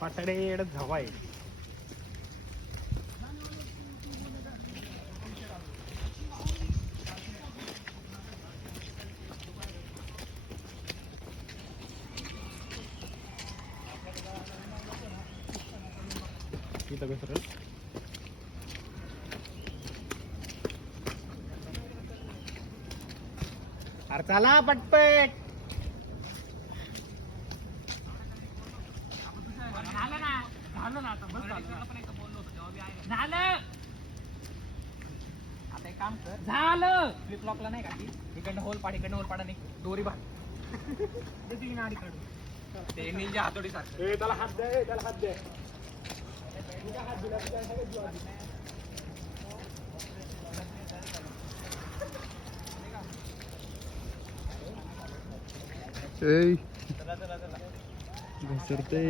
पातळेड झवाय इथं कसं अरे चला पटपट झालं ना आता बस झालं आता एक काम कर झालं फ्लिप फ्लॉपला नाही का इकडनं होल पाडा नाही दोरी बांध ते नीलच्या हातोडी सारखं त्याला हात द्या त्याला हात द्या घसरते